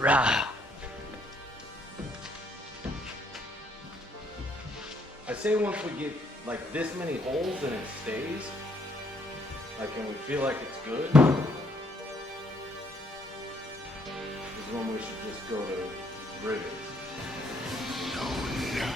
Rah. I say once we get like this many holes and it stays, like, and we feel like it's good, is when we should just go to rivets. No.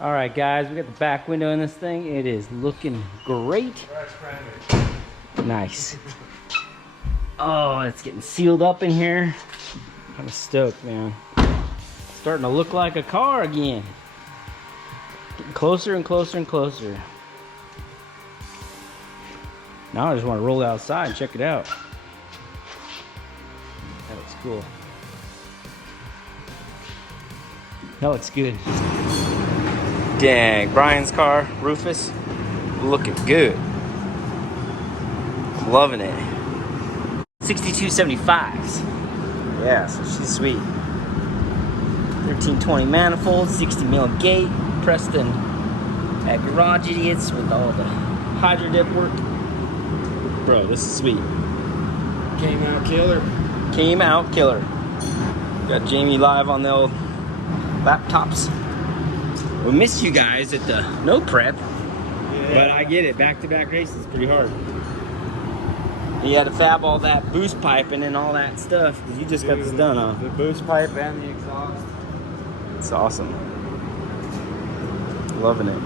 All right, guys, we got the back window in this thing. It is looking great. Nice. Oh, it's getting sealed up in here. I'm stoked, man. Starting to look like a car again. Getting closer and closer and closer. Now I just want to roll outside and check it out. That looks cool. That looks good. Dang, Brian's car, Rufus, looking good. I'm loving it. 6275s. Yeah, so she's sweet. 1320 manifold, 60 mil gate, Preston at Garage Idiots with all the hydro dip work. Bro, this is sweet. Came out killer. Came out killer. Got Jamie live on the old laptops. We missed you guys at the no prep, but I get it. Back-to-back races is pretty hard. You had to fab all that boost piping and all that stuff because you just got this done, huh? The boost pipe and the exhaust. It's awesome. Loving it.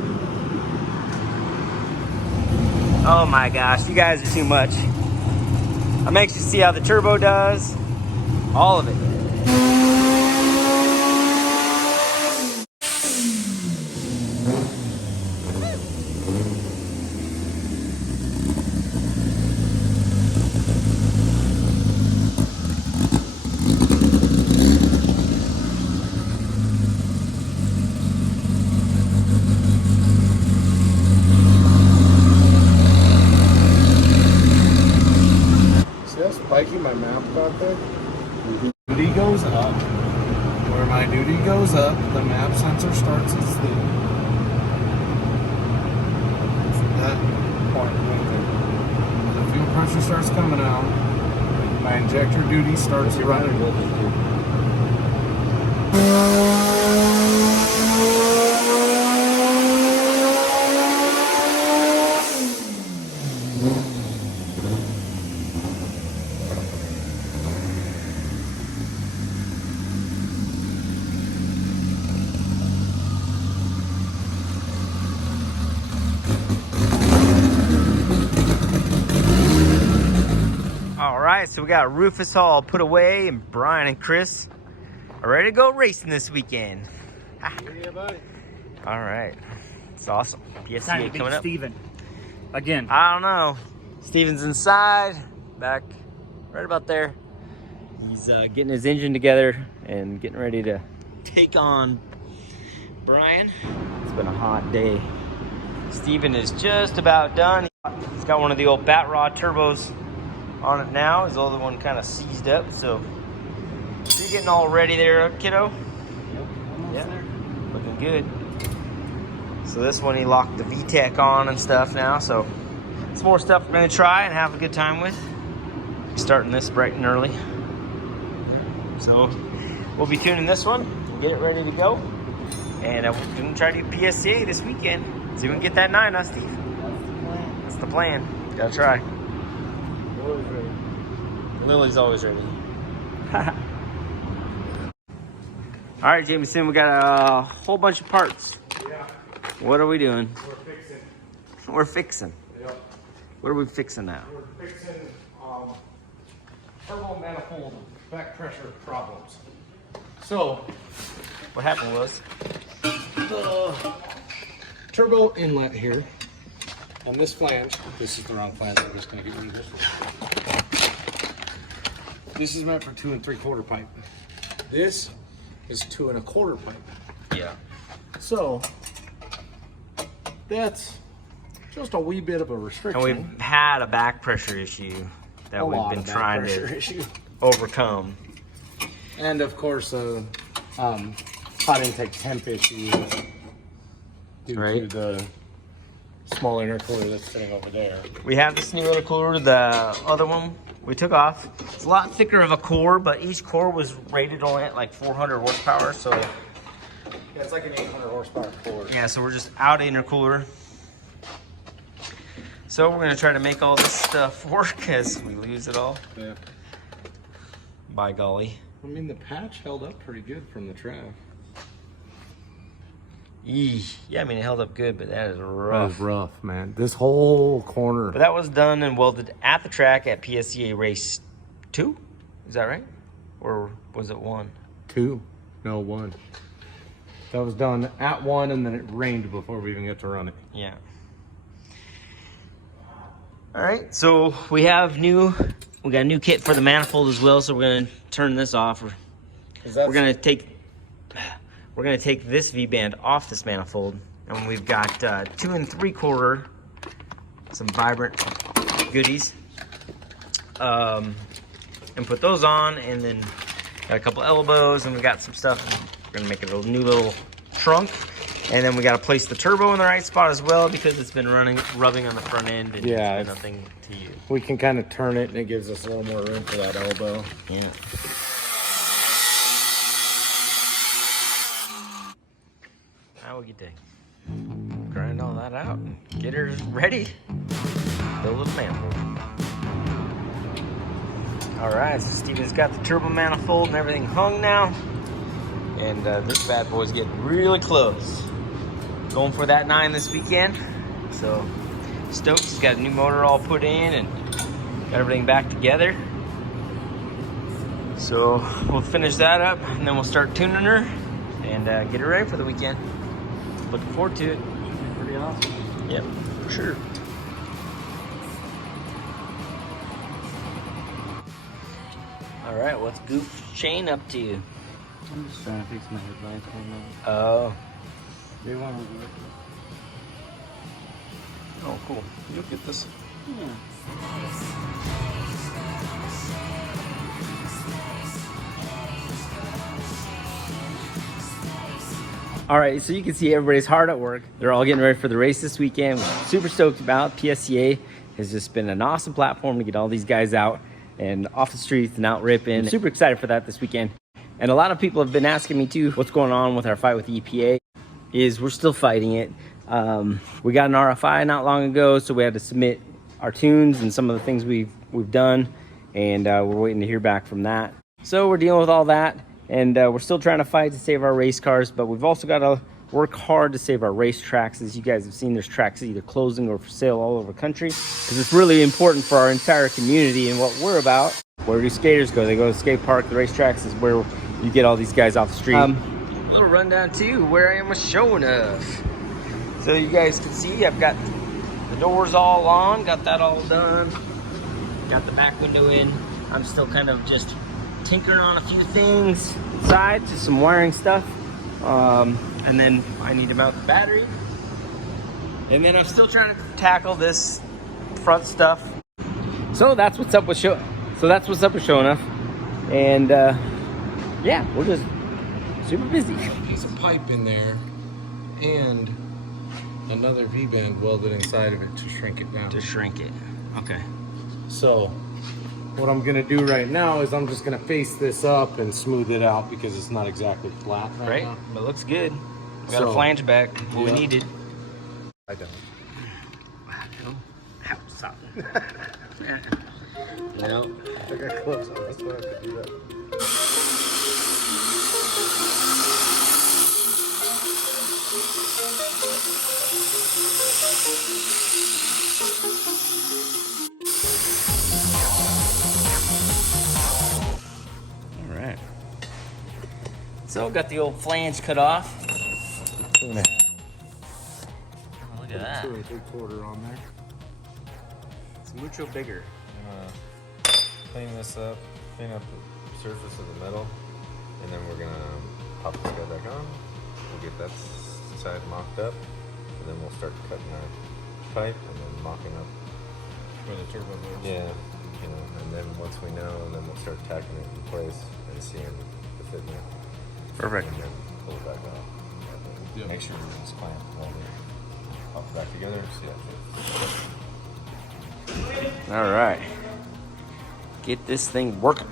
Oh my gosh, you guys are too much. I'm anxious to see how the turbo does. All of it. Spiky, my map got there. Duty goes up. Where my duty goes up, the map sensor starts its thing. That point right there. The fuel pressure starts coming out. My injector duty starts running. Alright, so we got Rufus all put away, and Brian and Chris are ready to go racing this weekend. Yeah, buddy. Alright, it's awesome. PSCA coming up. Steven. Again. I don't know. Steven's inside, back right about there. He's getting his engine together and getting ready to take on Brian. It's been a hot day. Steven is just about done. He's got one of the old bat rod turbos on it now. His other one kind of seized up, so you're getting all ready there, kiddo? Yep, yeah, there. Looking good. So this one he locked the VTEC on and stuff now, so it's more stuff we're gonna try and have a good time with. Starting this bright and early. So we'll be tuning this one, get it ready to go. And we're gonna try to do PSCA this weekend. See if we can get that 9, huh, Steve? That's the plan. Gotta try. Always ready. Lily's always ready. All right, Jameson, we got a whole bunch of parts. Yeah. What are we doing? We're fixing. We're fixing. Yep. What are we fixing now? We're fixing turbo manifold back pressure problems. So, What happened was, the turbo inlet here on this flange, this is the wrong flange, I'm just going to get rid of this. This is meant for 2 3/4 pipe. This is 2 1/4 pipe. yeah. So that's just a wee bit of a restriction. And we've had a back pressure issue that we've been trying to overcome. And of course, hot intake temp issue due Right. to the small intercooler that's sitting over there. We have this new intercooler. The other one we took off. It's a lot thicker of a core, but each core was rated only at like 400 horsepower. So Yeah, it's like an 800 horsepower core. yeah, so we're just out of intercooler. So we're gonna try to make all this stuff work as we lose it all. Yeah. By golly. I mean, the patch held up pretty good from the track. Yeah, I mean it held up good, but that is That rough. was rough, man. This whole corner. But that was done and welded at the track at PSCA race 2. Is that right? Or was it 1? 2. No, 1. That was done at 1, and then it rained before we even get to run it. Yeah. All right, so we got a new kit for the manifold as well. So we're gonna turn this off. We're gonna take this V-band off this manifold, and we've got 2 3/4, some vibrant goodies, and put those on, and then got a couple elbows, and we got some stuff. We're gonna make it a new little trunk, and then we got to place the turbo in the right spot as well because it's been rubbing on the front end, and Yeah, it's been nothing to use. We can kind of turn it, and it gives us a little more room for that elbow. Yeah. Now we get to grind all that out and get her ready. Build a manifold. All right, so Steven's got the turbo manifold and everything hung now. And this bad boy's getting really close. Going for that 9 this weekend. So stoked, he's got a new motor all put in and got everything back together. So we'll finish that up and then we'll start tuning her and get her ready for the weekend. Looking forward to it. Should be pretty awesome. Yep, for sure. All right, what's Goof Shane up to? I'm just trying to fix my headlights right now. Oh. They want to do it. Oh, cool. You'll get this. Yeah. All right, so you can see everybody's hard at work. They're all getting ready for the race this weekend. We're super stoked about PSCA. Has just been an awesome platform to get all these guys out and off the streets and out ripping. Super excited for that this weekend. And a lot of people have been asking me too, what's going on with our fight with the EPA? Is we're still fighting it. We got an RFI not long ago, so we had to submit our tunes and some of the things we've done, and we're waiting to hear back from that. So we're dealing with all that, and we're still trying to fight to save our race cars, but we've also got to work hard to save our race tracks. As you guys have seen, there's tracks either closing or for sale all over the country, because it's really important for our entire community and what we're about. Where do skaters go? They go to the skate park. The racetracks is where you get all these guys off the street. A little rundown too, where I am with Shonuff. So you guys can see I've got the doors all on, got that all done, got the back window in. I'm still kind of just tinkering on a few things inside, just some wiring stuff. And then I need to mount the battery. And then I'm still trying to tackle this front stuff. So that's what's up with Shonuff. And yeah, we're just super busy. Piece of pipe in there and another V-band welded inside of it to shrink it down. To shrink it. Okay. So what I'm gonna do right now is I'm just gonna face this up and smooth it out because it's not exactly flat right now. But it looks good. We got a flange back. What we needed. I don't. Have something. No. I got clips on. That's why I have to do that. All right. So got the old flange cut off. 2.5. Oh, look at that. 2 3/4 on there. It's mucho bigger. Clean this up, clean up the surface of the metal, and then we're gonna pop this guy back on. We'll get that side mocked up, and then we'll start cutting our pipe and then mocking up Where the turbo goes. Yeah, you know, and then once we know, then we'll start tacking it in place and seeing the fitment. Perfect. And then pull it back off. Yep. Make sure everything's clamped well. Pop it back together, see how it fits. All right. Get this thing working.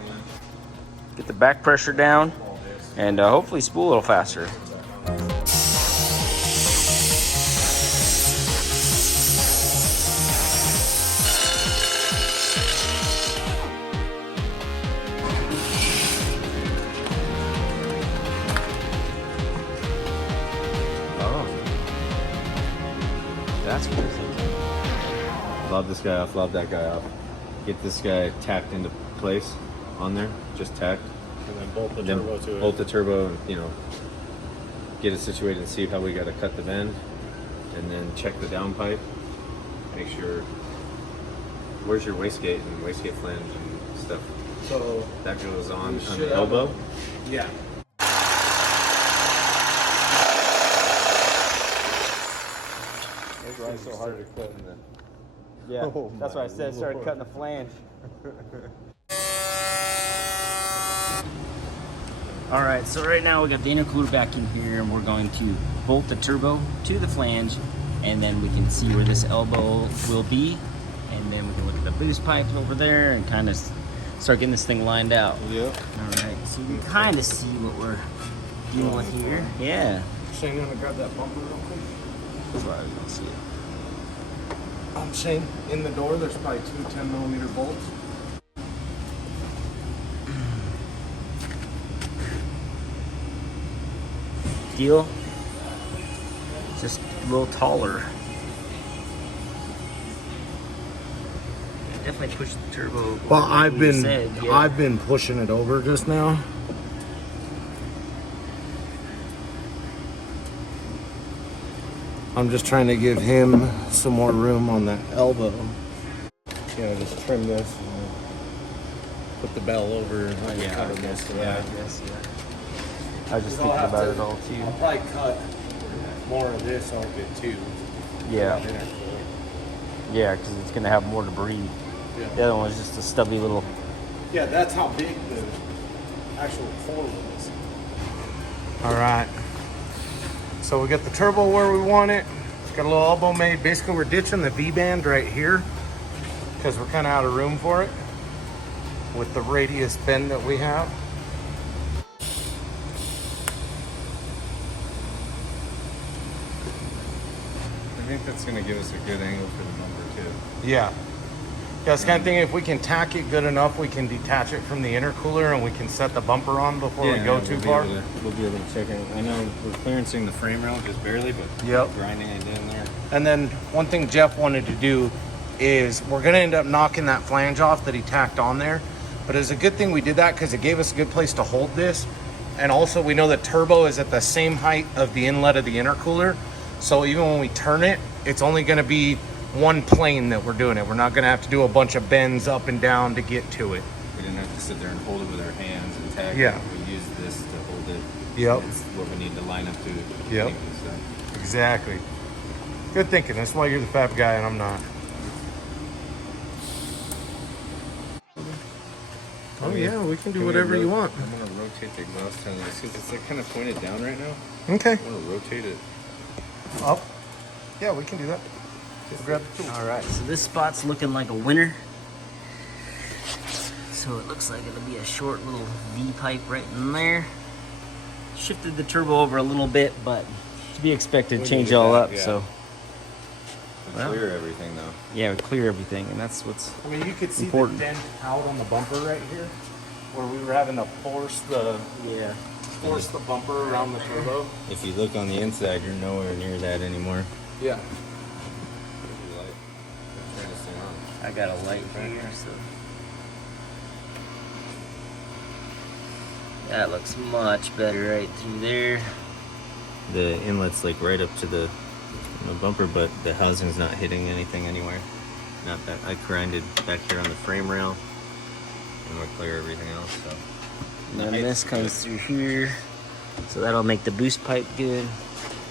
Get the back pressure down, and hopefully spool a little faster. That's what it's thinking. Lob this guy off, lob that guy off. Get this guy tacked into place on there, just tacked. And then bolt the Then turbo to it. bolt the turbo and, you know, get it situated and see how we got to cut the bend. And then check the downpipe. Make sure, where's your wastegate and wastegate flange and stuff. So That goes on we should the have elbow. yeah. That's why it's so hard to cut in the. Yeah, Oh that's why I my said started Lord. cutting the flange. All right, so right now we got the intercooler back in here, and we're going to bolt the turbo to the flange, and then we can see where this elbow will be, and then we can look at the boost pipes over there and kind of start getting this thing lined out. Yep. All right, so you can kind of see what we're dealing with here. Yeah. Shane, you want to grab that bumper real quick? That's why I don't see it. Shane, in the door, there's probably 2 10mm bolts. Deal. Just a little taller. Definitely push the turbo. Well, like you said, yeah. I've been pushing it over just now. I'm just trying to give him some more room on that elbow. You know, just trim this and then put the bell over and Yeah, cover I guess, most of yeah, that. I guess, yeah. I was just I'll thinking have about to- it all too. I'll probably cut more of this, I'll get 2. Yeah, Dinner. yeah, because it's gonna have more debris. Yeah. The other one's just a stubby little. Yeah, that's how big the actual core was. All right. So we got the turbo where we want it. Got a little elbow made. Basically, we're ditching the V-band right here because we're kind of out of room for it with the radius bend that we have. I think that's going to give us a good angle for the number too. Yeah. Yeah, I was kind of thinking if we can tack it good enough, we can detach it from the intercooler and we can set the bumper on before we go too far. We'll be able to check it. I know we're clearancing the frame rail just barely, but Yep. grinding it in there. And then one thing Jeff wanted to do is we're gonna end up knocking that flange off that he tacked on there. But it's a good thing we did that because it gave us a good place to hold this. And also we know the turbo is at the same height of the inlet of the intercooler. So even when we turn it, it's only gonna be one plane that we're doing it. We're not gonna have to do a bunch of bends up and down to get to it. We didn't have to sit there and hold it with our hands and tag Yeah. it. We used this to hold it. Yep. It's what we need to line up to. Yep. So. Exactly. Good thinking. That's why you're the fab guy and I'm not. Oh yeah, we can do whatever you want. I'm gonna rotate the exhaust on this because it's like kind of pointed down right now. Okay. I want to rotate it. Up. Yeah, we can do that. Just grab the tool. All right, so this spot's looking like a winner. So it looks like it'll be a short little V pipe right in there. Shifted the turbo over a little bit, but to be expected, change it all up. Yeah. So well, Clear everything though. yeah, clear everything, and that's what's. I mean, you could see important. the dent out on the bumper right here, where we were having to force the bumper around the turbo. If you look on the inside, you're nowhere near that anymore. Yeah. I got a light here, so that looks much better right through there. The inlet's like right up to the bumper, but the housing's not hitting anything anywhere. Not that I grinded back here on the frame rail, and we'll clear everything else. So. And then this comes through here, so that'll make the boost pipe good.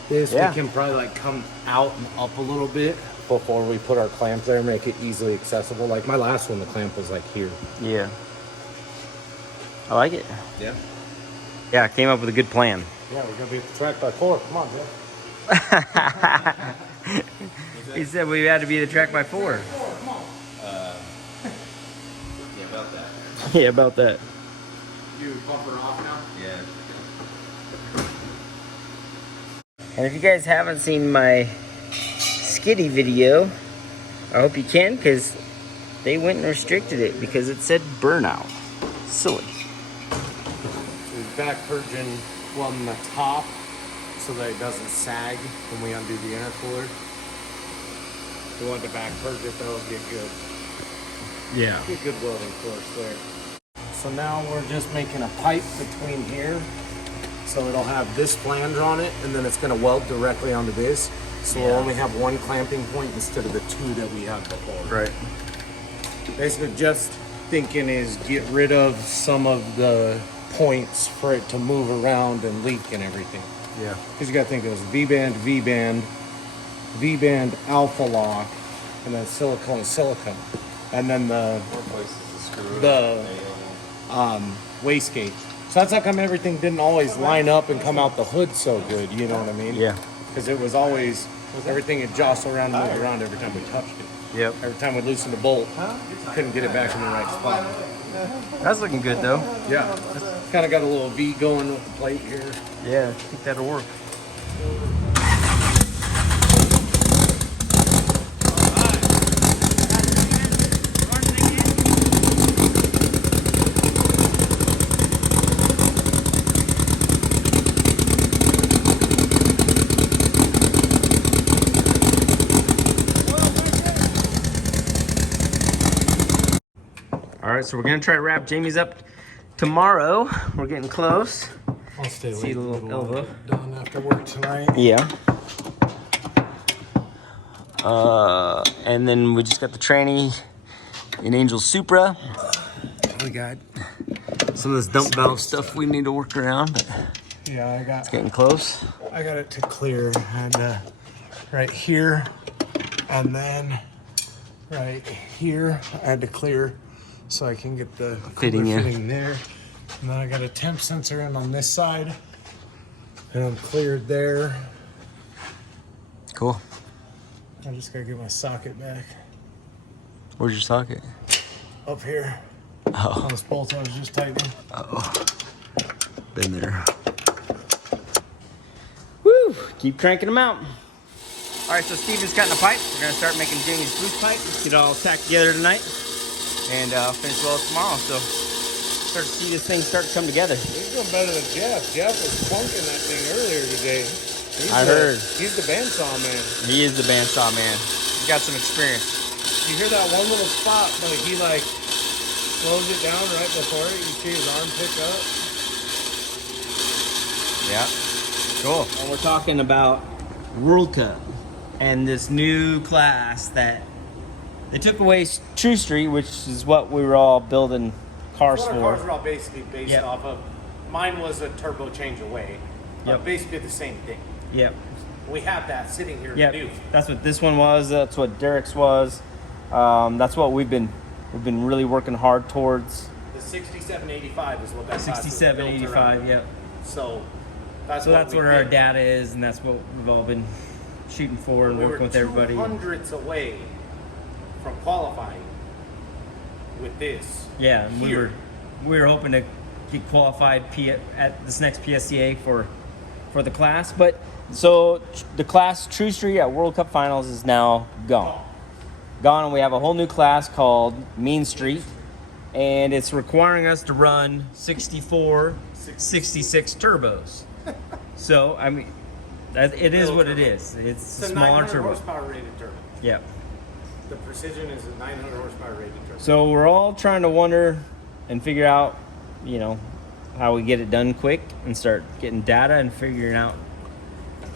This Yeah. we can probably like come out and up a little bit before we put our clamp there, make it easily accessible. Like my last one, the clamp was like here. Yeah, I like it. Yeah. Yeah, I came up with a good plan. Yeah, we're gonna be at the track by 4. Come on, Jeff. He said we had to be the track by 4. Yeah, about that. Yeah, about that. You bumper off now? Yeah. And if you guys haven't seen my skiddy video, I hope you can, because they went and restricted it because it said burnout. Silly. We're back purging from the top so that it doesn't sag when we undo the intercooler. If we want to back purge it, that'll get good. Yeah. Get good welding force there. So now we're just making a pipe between here. So it'll have this flange on it, and then it's going to weld directly onto this. So we'll only have one clamping point instead of the 2 that we had before. Right. Basically, just thinking is get rid of some of the points for it to move around and leak and everything. Yeah. Because you got to think it was V-band, V-band, V-band alpha lock, and then silicone, silicone. And then the wastegate. So that's how come everything didn't always line up and come out the hood so good, you know what I mean? Yeah. Because it was always, everything would jostle around and move around every time we touched it. Yep. Every time we loosened the bolt, couldn't get it back in the right spot. That's looking good though. Yeah. Kind of got a little V going with the plate here. Yeah, I think that'll work. All right, so we're gonna try to wrap Jamie's up tomorrow. We're getting close. I'll stay See the little elbow. Done after work tonight. Yeah. And then we just got the tranny in Angel Supra. We got some of this dump valve stuff we need to work around, but Yeah, it's getting close. I got it to clear, and right here, and then right here, I had to clear so I can get the Fitting, yeah. fitting there. And then I got a temp sensor in on this side, and I'm cleared there. Cool. I just gotta get my socket back Where's your socket? up here Oh, on this bolt I was just tightening. been there. Woo! Keep cranking them out. All right, so Steven's cutting a pipe. We're gonna start making Jamie's boost pipe. Let's get it all tacked together tonight, and finish well tomorrow. So start to see this thing start to come together. He's doing better than Jeff. Jeff was plunking that thing earlier today. I heard. He's the bandsaw man. He is the bandsaw man. He's got some experience. You hear that one little spot, but he like slows it down right before it. You see his arm pick up. Yeah. Cool. And we're talking about World Cup and this new class that they took away True Street, which is what we were all building cars Our for. cars were all basically based off of. Mine was a turbo change away. Yep. Basically the same thing. Yep. We have that sitting here Yeah, to do. that's what this one was. That's what Derek's was. That's what we've been really working hard towards. The 6785 is what that class is built 6785. around. Yep. So that's where our data is, and that's what we've all been shooting for and we working were with everybody. 200s away from qualifying with this. Yeah, and we Here. were hoping to get qualified at this next PSCA for the class, but so the class True Street at World Cup Finals is now gone, and we have a whole new class called Mean Street, and it's requiring us to run 64, 66 turbos. So I mean, it is what it is. It's a smaller 900 turbo. horsepower rated turbo. Yeah. The Precision is a 900 horsepower rated turbo. So we're all trying to wonder and figure out, you know, how we get it done quick and start getting data and figuring out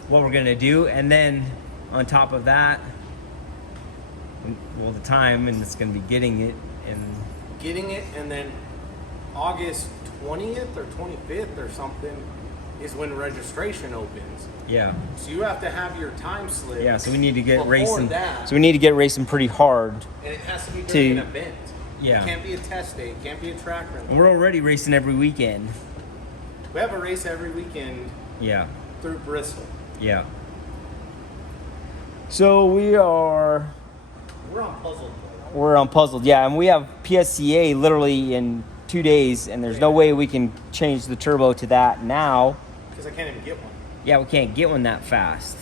what we're gonna do, and then on top of that, well, the time, and it's gonna be getting it, And then August 20th or 25th or something is when registration opens. yeah, So you have to have your time slip. yeah. So we need to get before racing. that. So we need to get racing pretty hard. And it has to be during to- an event. Yeah. It can't be a test day. It can't be a track run. And we're already racing every weekend. We have a race every weekend Yeah, through Bristol. yeah. So we are. We're on puzzle. We're on puzzled, yeah, and we have PSCA literally in 2 days, and there's no way we can change the turbo to that now. Because I can't even get one. Yeah, we can't get one that fast.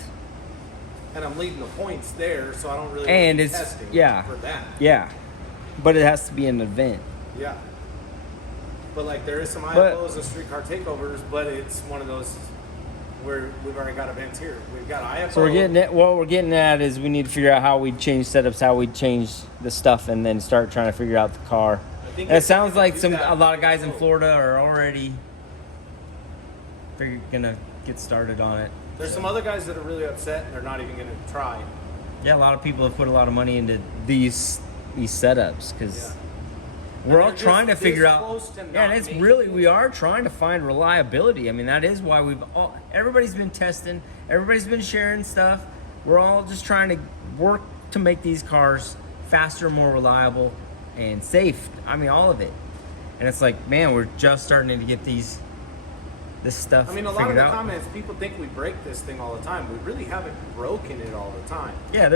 And I'm leading the points there, so I don't really And want to be it's testing yeah, for that. yeah, but it has to be an event. Yeah. But like there is some But- IFOs and streetcar takeovers, but it's one of those where we've already got events here. We've got IFO. So we're getting it. What we're getting at is we need to figure out how we change setups, how we change the stuff, and then start trying to figure out the car. I think And it if we sounds can like do that, a lot of guys in IFO. Florida are already gonna get started on it. There's some other guys that are really upset and they're not even going to try. Yeah, a lot of people have put a lot of money into these setups because And we're all they're trying to just figure this out. close to Yeah, and not it's making really it. we are trying to find reliability. I mean, that is why everybody's been testing, everybody's been sharing stuff. We're all just trying to work to make these cars faster, more reliable, and safe. I mean, all of it. And it's like, man, we're just starting to get this stuff I mean, a lot of figured the out. comments, people think we break this thing all the time. We really haven't broken it all the time. Yeah,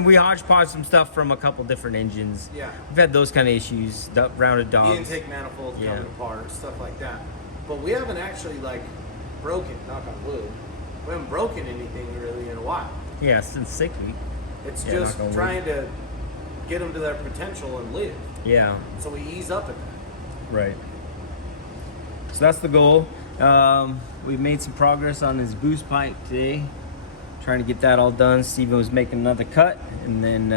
we hodgepodge some stuff from a couple different engines. Yeah. We've had those kind of issues, rounded The dogs. intake manifolds Yeah. coming apart, stuff like that. But we haven't actually like broken, knock on wood, we haven't broken anything really in a while. Yeah, since 6 week. It's Yeah, just knock on wood. trying to get them to their potential and live. Yeah, So we ease up at that. right. So that's the goal. We've made some progress on his boost pipe today. Trying to get that all done. Steven was making another cut, and then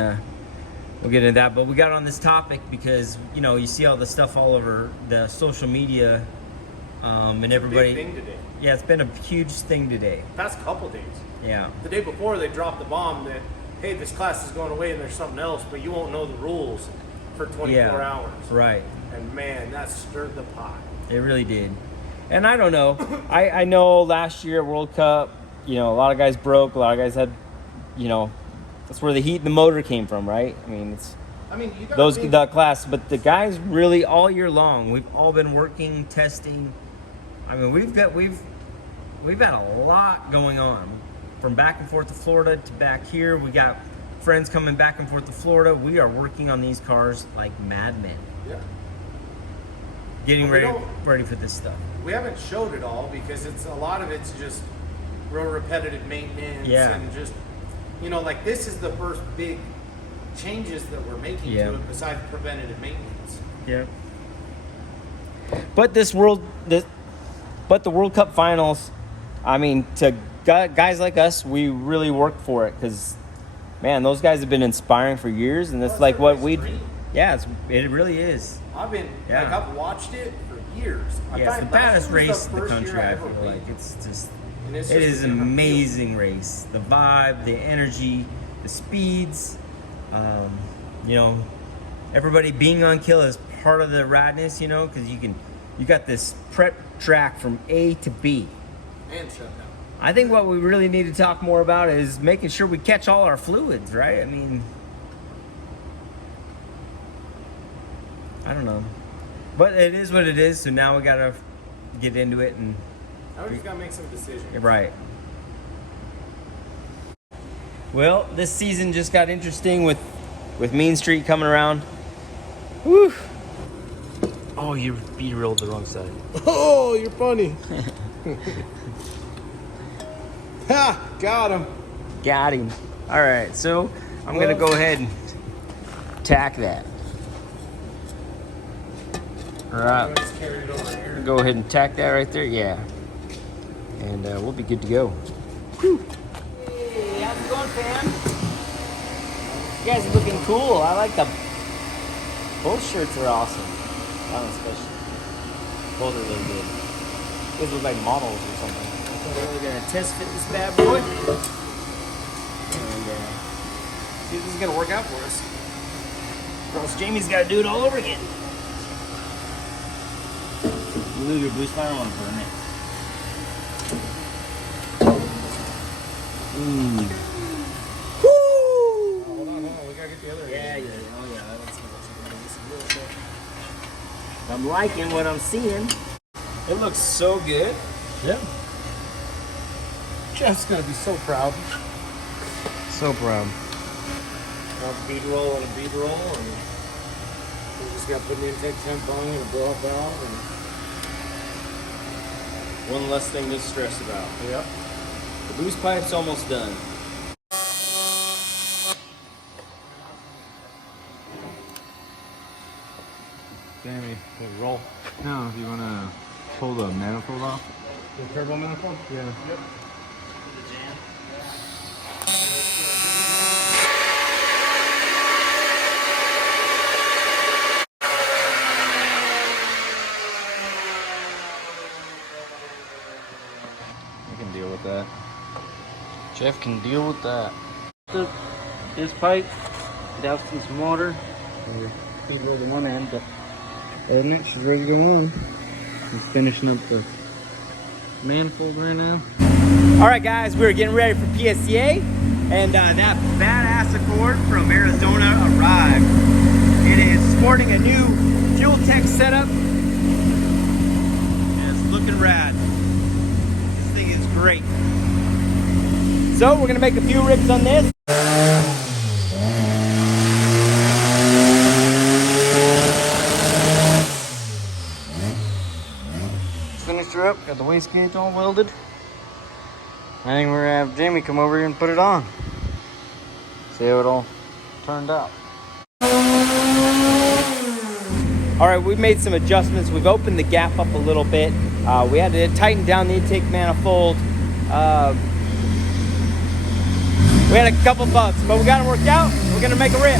we'll get into that. But we got on this topic because, you know, you see all the stuff all over the social media, and everybody. Big thing today. Yeah, it's been a huge thing today. Past couple days. Yeah. The day before they dropped the bomb that, hey, this class is going away and there's something else, but you won't know the rules for 24 hours. Right. And man, that stirred the pot. It really did. And I don't know. I know last year at World Cup, you know, a lot of guys broke. A lot of guys had, you know, that's where the heat and the motor came from, right? I mean, it's You got the class. But the guys really all year long, we've all been working, testing. I mean, we've had a lot going on, from back and forth to Florida to back here. We got friends coming back and forth to Florida. We are working on these cars like madmen, Yeah. getting But we ready for this stuff. We haven't showed it all because a lot of it's just real repetitive maintenance and just, you know, like this is the first big changes that we're making to it besides preventative maintenance. Yeah. But the World Cup Finals, I mean, to guys like us, we really work for it because, man, those guys have been inspiring for years, and it's Well, like it's what everybody's we. dream. Yeah, it really is. I've watched it for years. Yeah, it's the baddest race in the country. I feel like it's just. It is an amazing race. The vibe, the energy, the speeds. You know, everybody being on kill is part of the radness. You know, because you got this prep track from A to B. And shut down. I think what we really need to talk more about is making sure we catch all our fluids, right? I mean, I don't know. But it is what it is, so now we gotta get into it and... Now we just gotta make some decisions. Right. Well, this season just got interesting with Mean Street coming around. Woo! Oh, you rolled the wrong side. Oh, you're funny. Ha! Got him. Got him. All right, so I'm gonna go ahead and tack that. All right. Just carry it over here. Go ahead and tack that right there. Yeah. And we'll be good to go. Whew. Hey, how's it going, fam? You guys are looking cool. I like the... Both shirts are awesome. That one especially. Both are really good. You guys look like models or something. We're gonna test fit this bad boy. And see if this is gonna work out for us. Or else Jamie's gotta do it all over again. You leave your boost fire on burn it. Woo! Hold on. We gotta get the other. Yeah. Oh yeah. I'm liking what I'm seeing. It looks so good. Yeah. Jeff's gonna be so proud. So proud. A bead roll and a bead roll, and We just got to put an intake temp on and a blow up valve. one less thing to stress about. Yep. The boost pipe's almost done. Sammy, roll. No, if you want to pull the manifold off. The turbo manifold? Yeah. Yep. I can deal with that. Jeff can deal with that. This pipe, doused in some water. Feed roll the one end, but other than that, she's ready to go on. I'm finishing up the manifold right now. All right, guys, we're getting ready for psca, and that badass Accord from Arizona arrived. It is sporting a new fuel tech setup, and it's looking rad. This thing is great. So we're gonna make a few rips on this. Finished her up, got the wastegate all welded. I think we're gonna have Jamie come over here and put it on. See how it all turned out. All right, we've made some adjustments. We've opened the gap up a little bit. We had to tighten down the intake manifold. We had a couple bugs, but we got it worked out. We're gonna make a rip.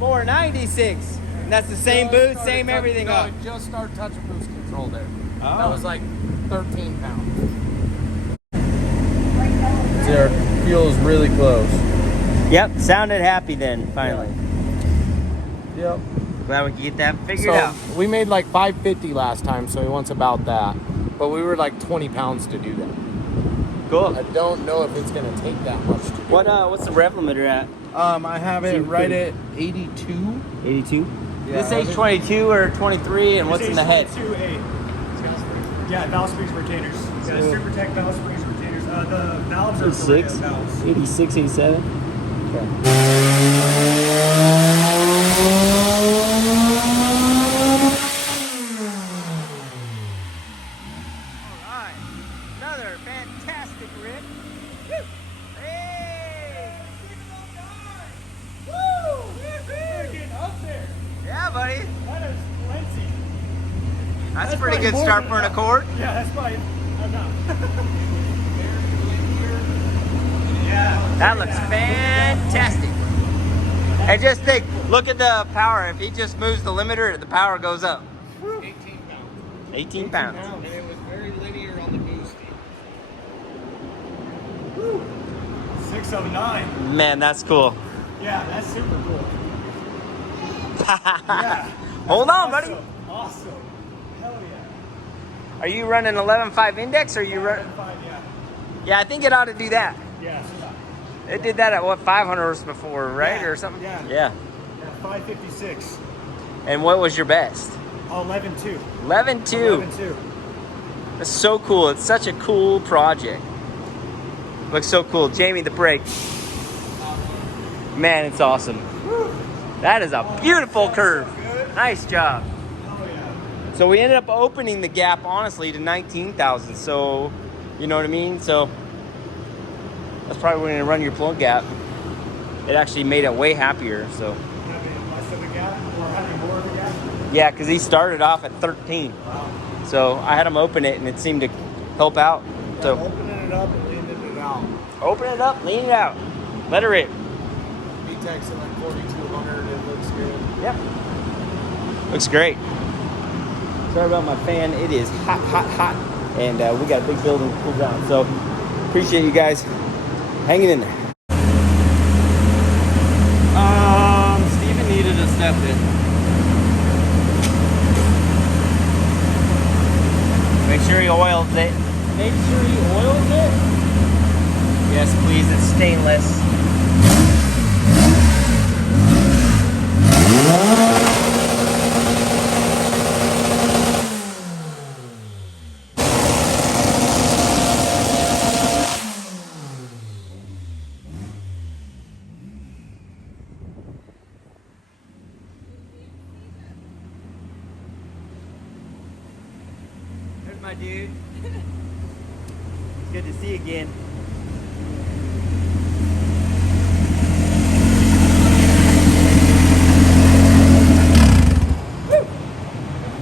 $496. And that's the same boot, same everything up. I just started touching boost control there. Oh. That was like 13 pounds. There, feels really close. Yep, sounded happy then, finally. Yep. Glad we could get that figured So out. we made like 550 last time, so he wants about that. But we were like 20 pounds to do that. Cool. I don't know if it's gonna take that much to do. What's the rev limiter at? I have it right at 82. 82? Yeah, This age 22 or 23, and what's in the head? 22A. Yeah, valve springs retainers. Yeah, Super Tech valve springs retainers. The valves are 86, valves. 86, 87. Okay. Alright, another fantastic rip. Woo! Hey! Woo! We're getting up there. Yeah, buddy. That is plenty. That's a pretty probably good more start than for an enough. Accord. Yeah, that's probably enough. Yeah. That looks fantastic. And just think, look at the power. If he just moves the limiter, the power goes up. 18 pounds. 18 pounds. And it was very linear on the boosting. 609. Man, that's cool. Yeah, that's super cool. Yeah. Hold on, Awesome. buddy. Awesome. Hell yeah. Are you running 11.5 index or you run? 5, yeah. Yeah, I think it ought to do that. Yeah. It did that at what, 500 horse before, right? Yeah, Or something? yeah. Yeah. Yeah, 556. And what was your best? 11.2. 11.2. 11.2. That's so cool. It's such a cool project. Looks so cool. Jamie, the brake. Man, it's awesome. That is a beautiful curve. Nice job. Oh yeah. So we ended up opening the gap, honestly, to 19,000. So, you know what I mean? So that's probably when you run your plug gap. It actually made it way happier. So Having less of a gap or having more of a gap? yeah, because he started off at 13. Wow. So I had him open it, and it seemed to help out. So Opening it up and leaning it out. open it up, lean it out, let her rip. VTEC's at like 4,200. It looks good. Yep. Looks great. Sorry about my fan. It is hot, hot, hot. And we got a big building to cool down. So appreciate you guys hanging in there. Steven needed a step in. Make sure he oils it. Make sure he oils it. Yes, please. It's stainless. There's my dude. It's good to see you again.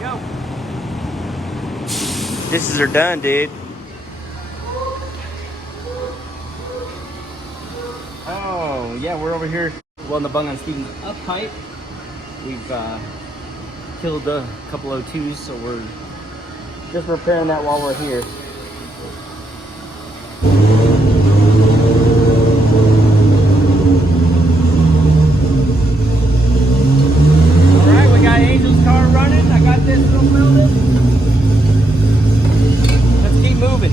Go. Dishes are done, dude. Oh, yeah, we're over here welding the bung on Steven's up pipe. We've killed a couple O2s, so we're just repairing that while we're here. Alright, we got Angel's car running. I got this little building. Let's keep moving.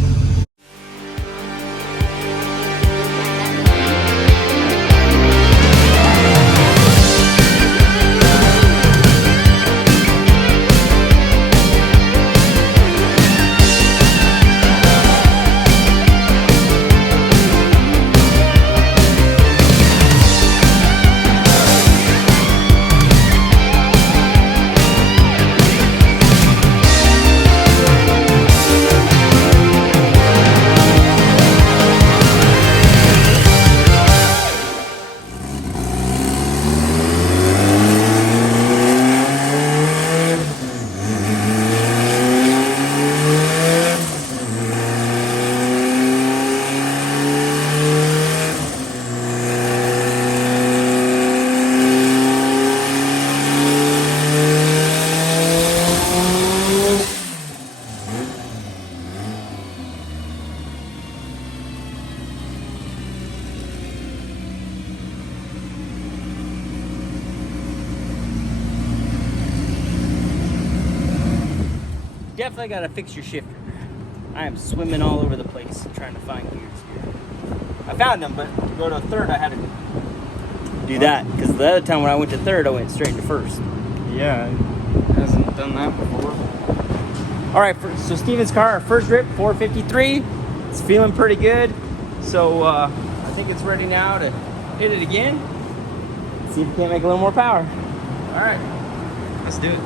Definitely gotta fix your shifter. I am swimming all over the place trying to find gears here. I found them, but to go to third, I had to do that because the other time when I went to third, I went straight into first. Yeah, it hasn't done that before. All right, so Steven's car, our first rip, 453. It's feeling pretty good. So I think it's ready now to hit it again. See if we can't make a little more power. All right, let's do it.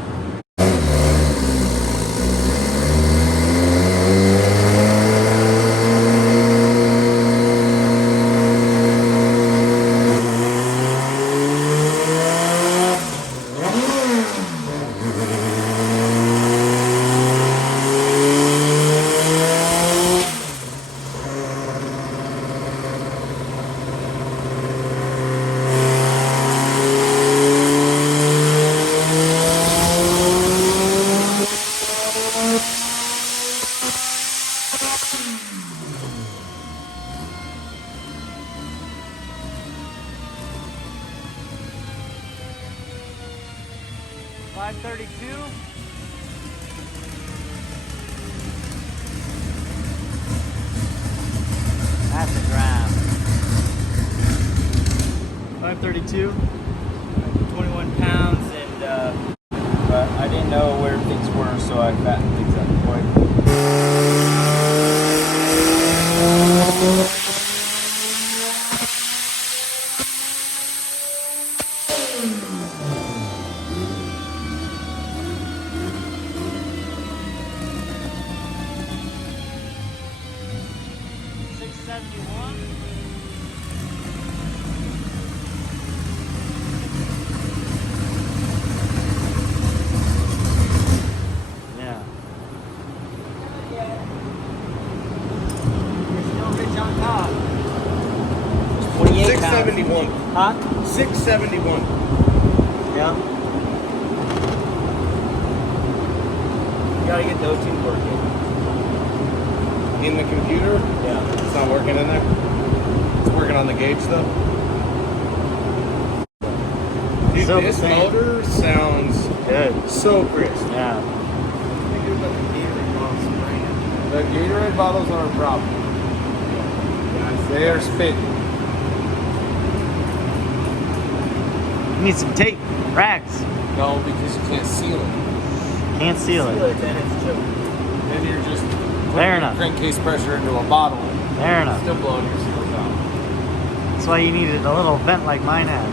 532. That's a grab. 532. 21 pounds, and But I didn't know where things were, so I fattened things up quite. 671. Yeah. You're still rich on top. 28 pounds. 671. Huh? 671. Yeah. You gotta get those two working. In the computer? Yeah. It's not working in there? It's working on the gauge though? Dude, So this insane. motor sounds Good. so crisp. Yeah. The Gatorade bottles are a problem. They are spitting. You need some tape, rags. No, because you can't seal it. Can't seal it. Then it's choked. Then you're just Fair enough. crankcase pressure into a bottle. Fair enough. Still blowing your seals out. That's why you needed a little vent like mine had.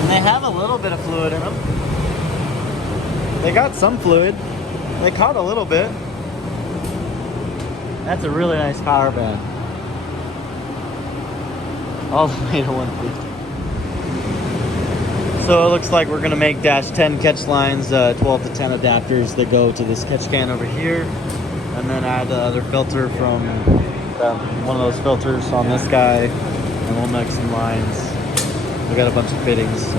And they have a little bit of fluid in them. They got some fluid. They caught a little bit. That's a really nice power band. All the way to 150. So it looks like we're gonna make dash 10 catch lines, 12 to 10 adapters that go to this catch can over here, and then add the other filter from one of those filters on this guy, and we'll make some lines. We got a bunch of fittings, so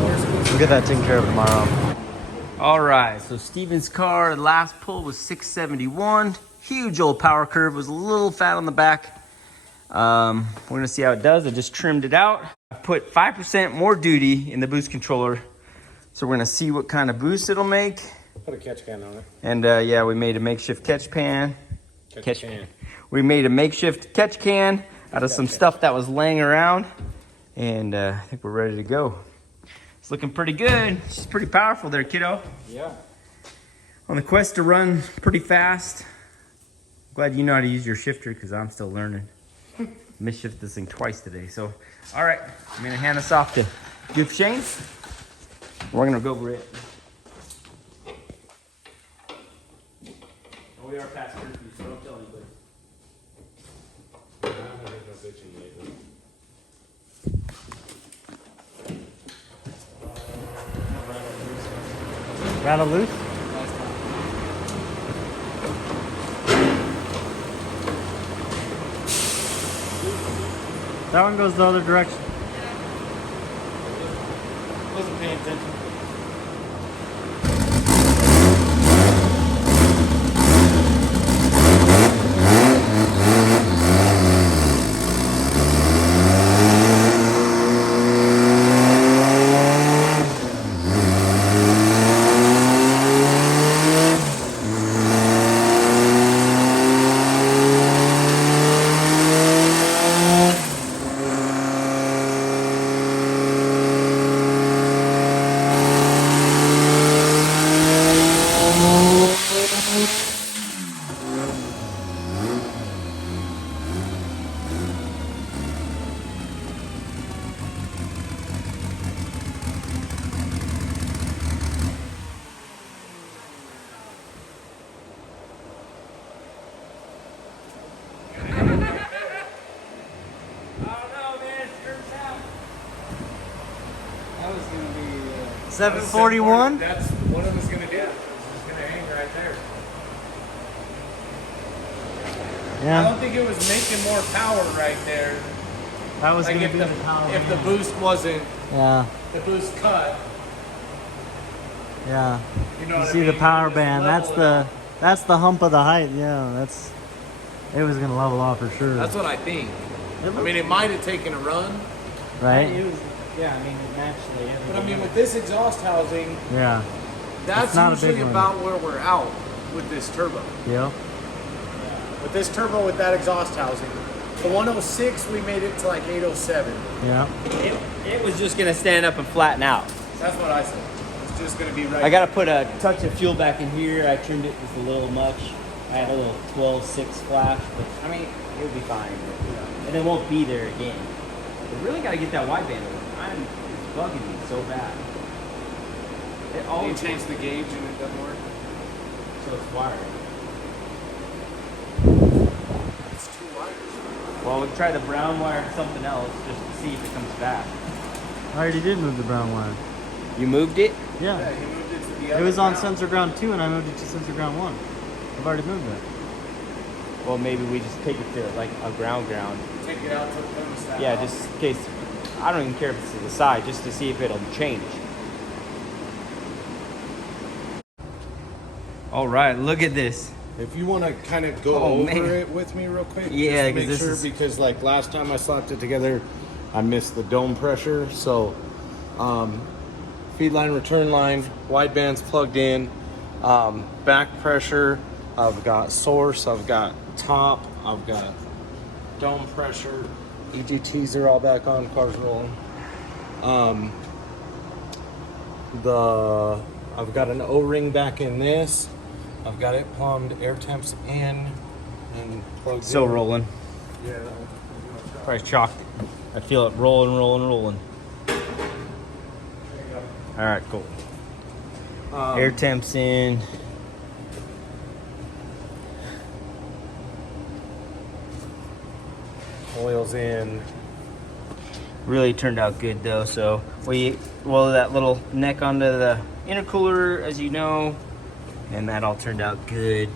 we'll get that taken care of tomorrow. All right, so Steven's car, the last pull was 671. Huge old power curve, was a little fat on the back. We're gonna see how it does. I just trimmed it out. I put 5% more duty in the boost controller. So we're gonna see what kind of boost it'll make. Put a catch can on it. And yeah, we made a makeshift catch pan. Catch can. We made a makeshift catch can out of some stuff that was laying around. And I think we're ready to go. It's looking pretty good. She's pretty powerful there, kiddo. Yeah. On the quest to run pretty fast. Glad you know how to use your shifter because I'm still learning. Misshift this thing twice today. So, all right, I'm gonna hand this off to Goof Shane. We're gonna go over it. We are past curfew, so don't tell anybody. Rattle loose? That one goes the other direction. Wasn't paying attention. That was gonna be 741? That's one of us gonna do. It's just gonna hang right there. I Yeah, don't think it was making more power right there. that was Like gonna if be the, the power. if the boost wasn't, Yeah, the boost cut. yeah. You know You what I see the mean? power Just band, level it out. that's the hump of the height, yeah, it was gonna level off for sure. That's what I think. It I mean, it might have taken a run. right? It Yeah, I mean, naturally. But I mean, with this exhaust housing, Yeah. that's not a big usually one. about where we're out with this turbo. Yeah. With this turbo with that exhaust housing. The 106, we made it to like 807. Yeah. It was just gonna stand up and flatten out. That's what I said. It's just gonna be right. I gotta put a touch of fuel back in here. I trimmed it just a little much. I had a little 12.6 flash, but I mean, it'll be fine. And it won't be there again. We really gotta get that wideband over. It's bugging me so bad. It You always change the gauge and it doesn't work. so it's wired. It's 2 wires. Well, we try the brown wire or something else just to see if it comes back. I already did move the brown wire. You moved it? Yeah. Yeah, he moved it to the It other was on ground. sensor ground 2 and I moved it to sensor ground 1. I've already moved it. Well, maybe we just take it to like a ground. Take it out to the thermostat. Yeah, just in case. I don't even care if it's to the side, just to see if it'll change. All right, look at this. If you want to kind of go Oh, over man. it with me real quick, Yeah, just to 'cause make this sure, is- because like last time I slapped it together, I missed the dome pressure. So, feed line, return line, wideband's plugged in, back pressure. I've got source. I've got top. I've got dome pressure. EGTs are all back on. Cars rolling. I've got an O-ring back in this. I've got it plumbed, air temps in, and plugged Still in. rolling. Yeah, that one. Probably shocked. I feel it rolling. All right, cool. Air temps in. Oil's in. Really turned out good though. So we welded that little neck onto the intercooler, as you know, and that all turned out good.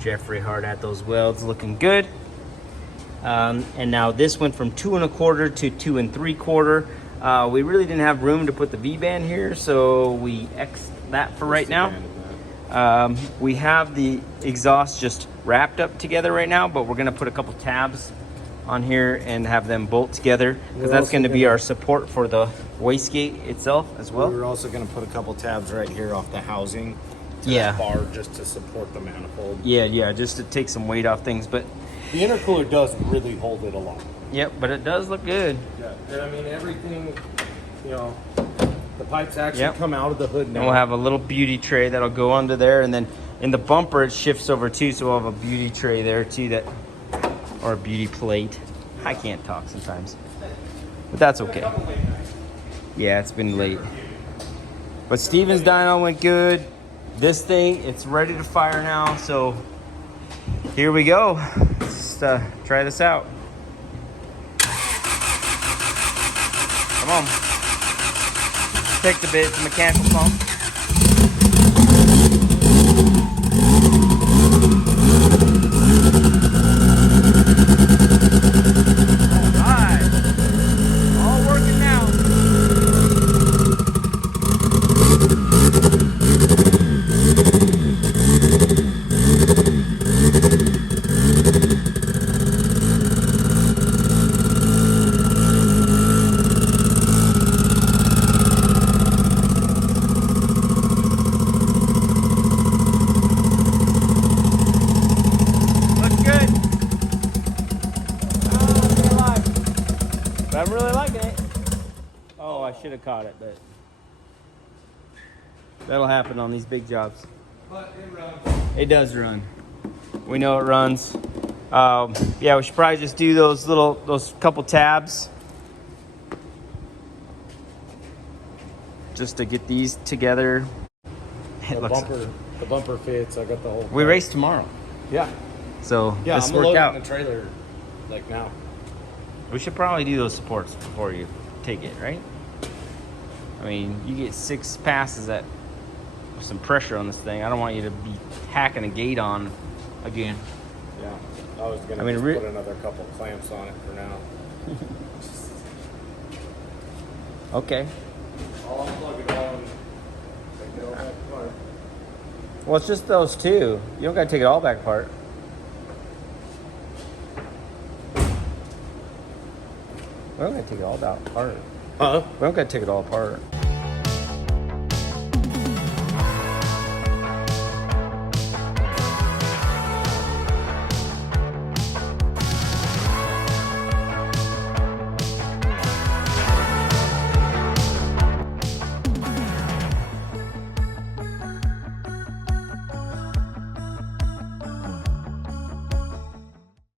Jeffrey hard at those welds, looking good. And now this went from 2 1/4 to 2 3/4. We really didn't have room to put the V-band here, so we X'd that for right now. We have the exhaust just wrapped up together right now, but we're gonna put a couple tabs on here and have them bolt together, because that's going to be our support for the wastegate itself as well. We were also going to put a couple tabs right here off the housing. To Yeah. that bar, just to support the manifold. Yeah, just to take some weight off things. But The intercooler does really hold it a lot. yep, but it does look good. Yeah, and I mean everything. You know, the pipes actually Yep. come out of the hood now. And we'll have a little beauty tray that'll go under there, and then in the bumper it shifts over too, so we'll have a beauty tray there too, that, or a beauty plate. I can't talk sometimes, but that's okay. Yeah, it's been late. But Steven's dyno went good. This thing, it's ready to fire now, so here we go. Let's try this out. Come on. Take the bit, it's a mechanical pump. Alright. All working now. Looks good. But I'm really liking it. Oh, I should have caught it, but that'll happen on these big jobs. But it runs. It does run. We know it runs. Yeah, we should probably just do those couple tabs just to get these together. It The looks. bumper fits. I got the whole. We race tomorrow, Yeah. so Yeah. this I'm worked loading out. the trailer like now. We should probably do those supports before you take it, right? I mean, you get 6 passes at some pressure on this thing. I don't want you to be hacking a gate on again. Yeah. I was gonna I mean, just put another couple clamps on it for now. Okay. I'll unplug it all and take it all back apart. Well, it's just those two. You don't gotta take it all back apart. We don't gotta take it all back apart. Huh? We don't gotta take it all apart.